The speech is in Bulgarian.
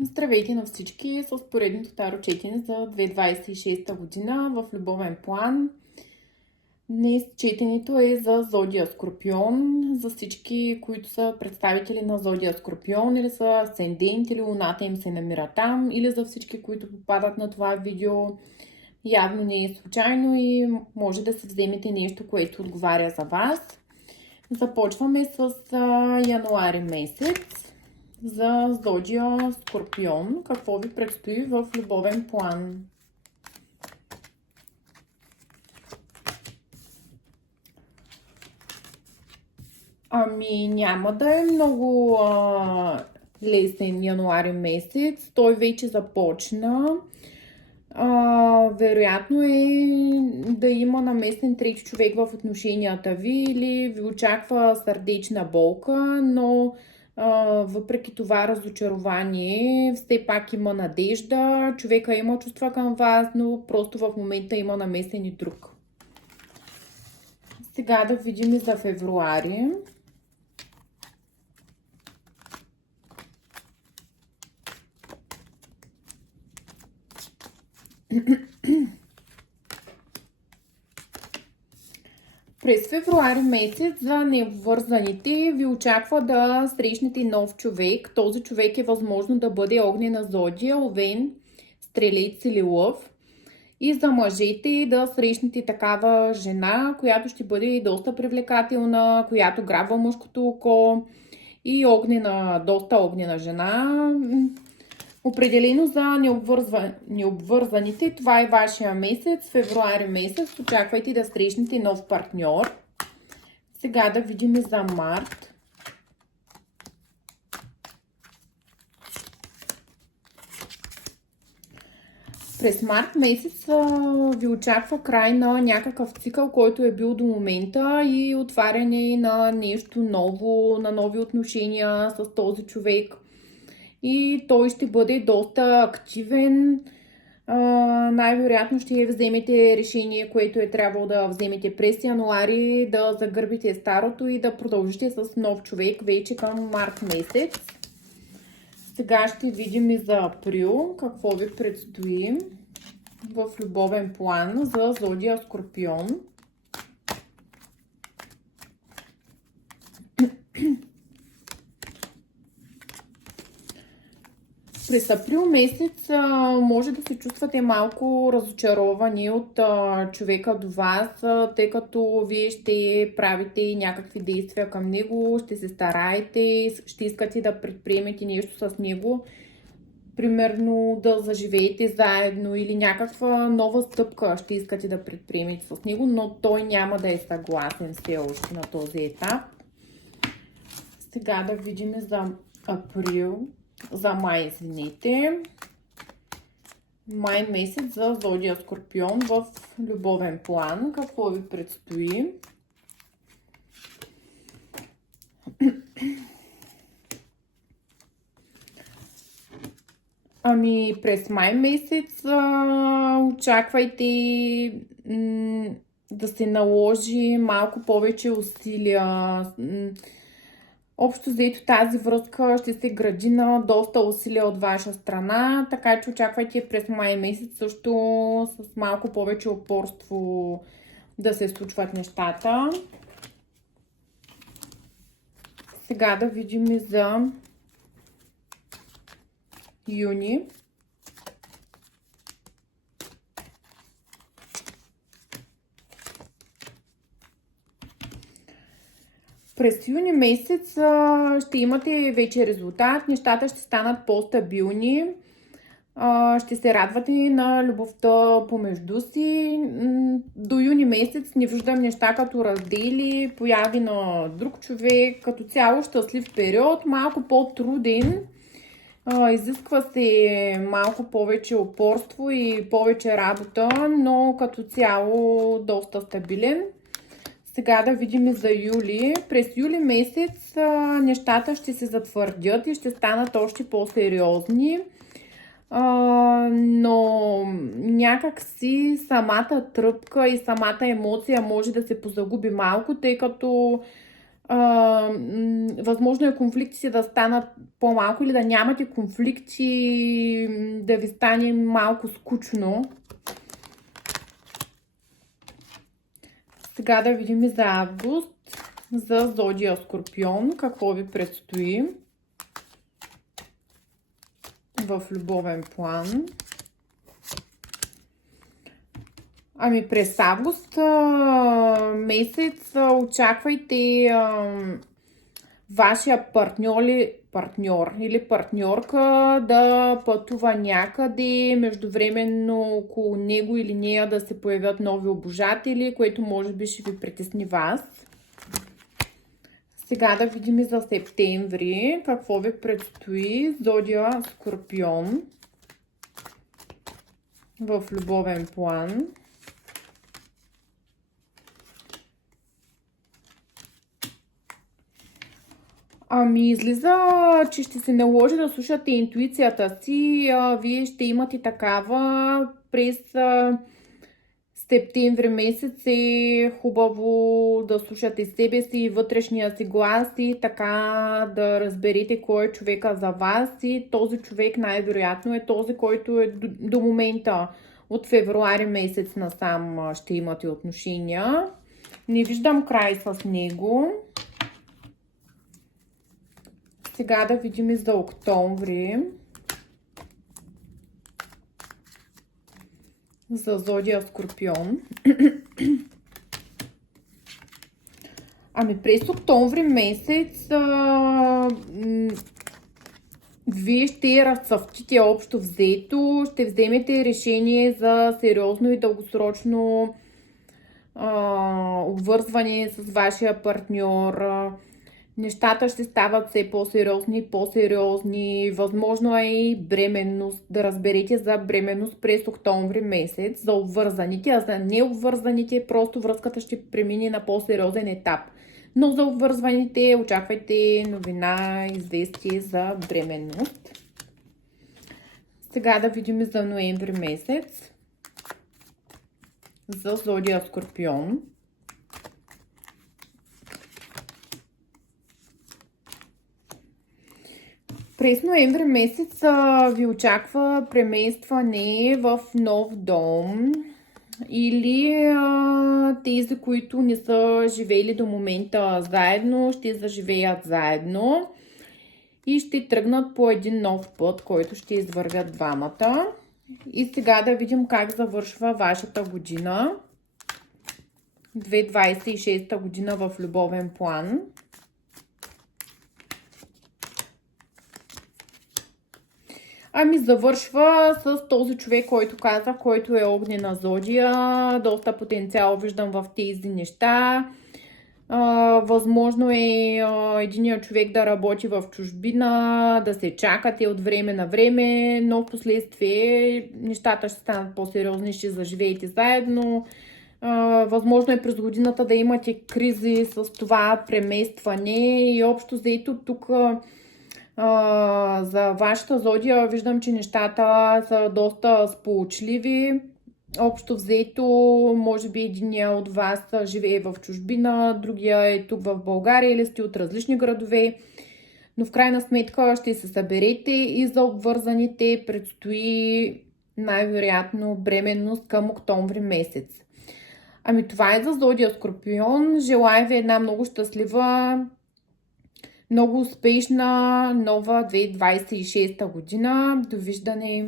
Здравейте на всички с поредното таро четене за 2026 година в любовен план. Днес четенето е за Зодия Скорпион, за всички, които са представители на Зодия Скорпион или са асцендент или луната им се намира там, или за всички, които попадат на това видео. Явно не е случайно и може да се вземете нещо, което отговаря за вас. Започваме с януари месец. За Зодия Скорпион, какво ви предстои в любовен план? Няма да е много лесен януари месец. Той вече започна. Вероятно е да има наместен трети човек в отношенията ви или ви очаква сърдечна болка, но въпреки това разочарование, все пак има надежда, човека има чувства към вас, но просто в момента има намесен и друг. Сега да видим и за февруари. През февруари месец за необвързаните ви очаква да срещнете нов човек. Този човек е възможно да бъде огнена зодия, овен, стрелец или лъв. И за мъжете да срещнете такава жена, която ще бъде доста привлекателна, която грабва мъжкото око и доста огнена жена. Определено за необвързаните, това е вашия месец, февруари месец. Очаквайте да срещнете нов партньор. Сега да видим за март. През март месец ви очаква край на някакъв цикъл, който е бил до момента и отваряне на нещо ново, на нови отношения с този човек. И той ще бъде доста активен. Най-вероятно ще вземете решение, което е трябвало да вземете през януари, да загърбите старото и да продължите с нов човек вече към март месец. Сега ще видим и за април какво ви предстои в любовен план за Зодия Скорпион. През април месец може да се чувствате малко разочаровани от човека до вас, тъй като вие ще правите някакви действия към него, ще се стараете, ще искате да предприемете нещо с него, примерно да заживеете заедно или някаква нова стъпка ще искате да предприемете с него, но той няма да е съгласен все още на този етап. Сега да видим за април. За май, извините. Май месец за Зодия Скорпион в любовен план. Какво ви предстои? През май месец очаквайте да се наложи малко повече усилия. Общо взето тази връзка ще се гради на доста усилия от ваша страна, така че очаквайте през май месец също с малко повече упорство да се случват нещата. Сега да видим и за юни. През юни месец ще имате вече резултат, нещата ще станат по-стабилни, ще се радвате на любовта помежду си. До юни месец не виждам неща като раздели, появи на друг човек, като цяло щастлив период, малко по-труден, изисква се малко повече упорство и повече работа, но като цяло доста стабилен. Сега да видим и за юли. През юли месец нещата ще се затвърдят и ще станат още по-сериозни. Но някак си самата тръпка и самата емоция може да се позагуби малко, тъй като Възможно е конфликтите да станат по-малко или да нямате конфликти, да ви стане малко скучно. Сега да видим за август, за зодия Скорпион, какво ви предстои в любовен план. Ами през август месец очаквайте вашия партньор или партньорка да пътува някъде, междувременно около него или нея да се появят нови обожатели, което може би ще ви притесни вас. Сега да видим за септември какво ви предстои. Зодия Скорпион в любовен план. Ами излиза, че ще се наложи да слушате интуицията си. Вие ще имате такава през септември месец. Е хубаво да слушате себе си и вътрешния си глас и така да разберете кой е човека за вас. И този човек най-вероятно е този, който е до момента от февруари месец насам ще имате отношения. Не виждам край с него. Сега да видим и за октомври. За зодия Скорпион. Ами през октомври месец вие ще разцъфтите общо взето, ще вземете решение за сериозно и дългосрочно обвързване с вашия партньор. Нещата ще стават все по-сериозни и по-сериозни. Възможно е и бременност, да разберете за бременност през октомври месец, за обвързаните, а за необвързаните просто връзката ще премине на по-сериозен етап. Но за обвързваните очаквайте новина, известие за бременност. Сега да видим за ноември месец. За зодия Скорпион. През ноември месец ви очаква преместване в нов дом или тези, които не са живели до момента заедно, ще заживеят заедно и ще тръгнат по един нов път, който ще извървят двамата. И сега да видим как завършва вашата година, 2026 година в любовен план. Ами завършва с този човек, който казах, който е огнена зодия. Доста потенциал виждам в тези неща. Възможно е единият човек да работи в чужбина, да се чакате от време на време, но в последствие нещата ще станат по-сериозни, ще заживеете заедно. Възможно е през годината да имате кризи с това преместване и общо взето тук за вашата зодия виждам, че нещата са доста сполучливи. Общо взето, може би единия от вас живее в чужбина, другия е тук в България или сте от различни градове. Но в крайна сметка ще се съберете и за обвързаните предстои най-вероятно бременност към октомври месец. Ами това е за зодия Скорпион. Желая ви една много щастлива, много успешна нова 2026 година. Довиждане!